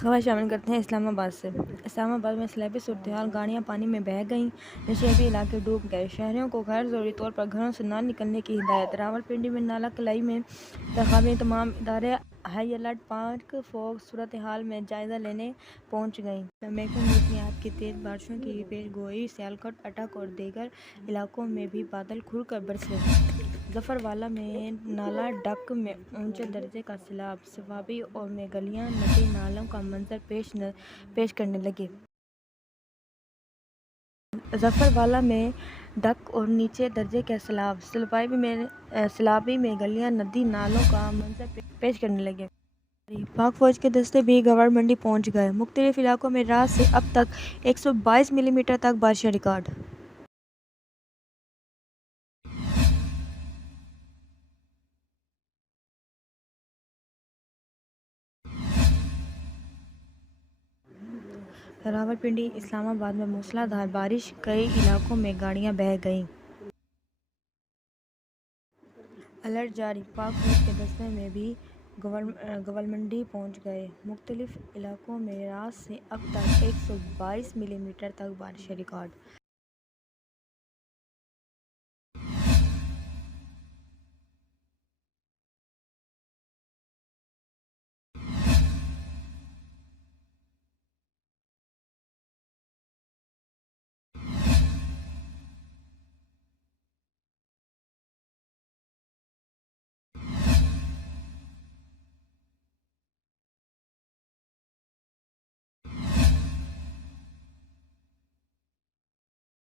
خبر شامل کرتے ہیں اسلام آباد سے۔ اسلام آباد میں سیلابی صورتحال، گاڑیاں پانی میں بہہ گئیں، نشیبی علاقے ڈوب گئے، شہریوں کو غیر ضروری طور پر گھروں سے نہ نکلنے کی ہدایت۔ راولپنڈی میں نالہ کلائی میں انتظامیہ تمام ادارے ہائی الرٹ پارک فوگ صورتحال میں جائزہ لینے پہنچ گئیں۔ محکمہ موسمیات کی تیز بارشوں کی پیش گوئی، سیالکوٹ، اٹک اور دیگر علاقوں میں بھی بادل کھل کر برسے۔ ظفروالا میں نالہ ڈک میں اونچے درجے کا سیلاب، صوابی میں گلیاں ندی نالوں کا منظر پیش کرنے لگے۔ ظفروالا میں ڈک اور نیچے درجے کا سیلاب، سیلابی میں گلیاں ندی نالوں کا منظر پیش کرنے لگے۔ پاک فوج کے دستے بھی گوالمنڈی پہنچ گئے۔ مختلف علاقوں میں رات سے اب تک 122 ملی میٹر تک بارشیں ریکارڈ۔ راولپنڈی، اسلام آباد میں موسلا دھار بارش، کئی علاقوں میں گاڑیاں بہہ گئیں۔ الرٹ جاری، پاک فوج کے دستے بھی گوالمنڈی پہنچ گئے۔ مختلف علاقوں میں رات سے اب تک 122 ملی میٹر تک بارشیں ریکارڈ۔